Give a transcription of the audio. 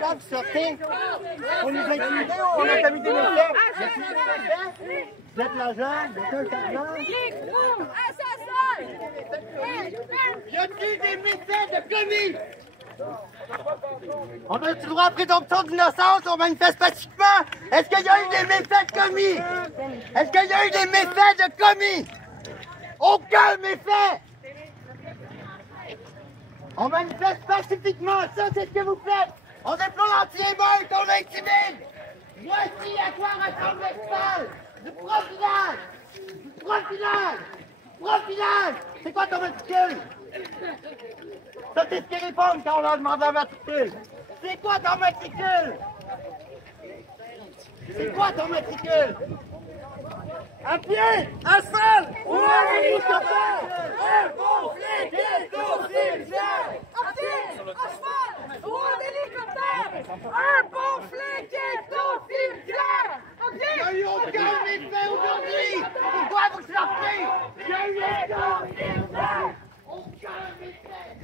Là, vous sortez, on nous a intimidés, on a commis des méfaits. Vous êtes l'agent, vous êtes un carnal. Y a-t-il des méfaits de commis? On a le droit à présomption d'innocence, on manifeste pacifiquement. Est-ce qu'il y a eu des méfaits de commis? Est-ce qu'il y a eu des méfaits de commis? Aucun méfait! On manifeste pacifiquement, ça c'est ce que vous faites! On déploie l'anti-émeute, on intimide! Voici à quoi ressemble l'espace du profilage! Du profilage! Profilage! C'est quoi ton matricule? Ça c'est ce qu'ils répondent quand on leur demande la matricule! C'est quoi ton matricule? C'est quoi ton matricule? À pied! À cheval! Ou à l'hélicoptère! Un bon flic est aussi fier! À pied! À cheval! Ou à l'hélicoptère! Un bon flic est aussi fier! À pied! Il n'y a eu aucun méfait aujourd'hui! Pourquoi vous sortez? Il y a eu aucun méfait! Aucun méfait!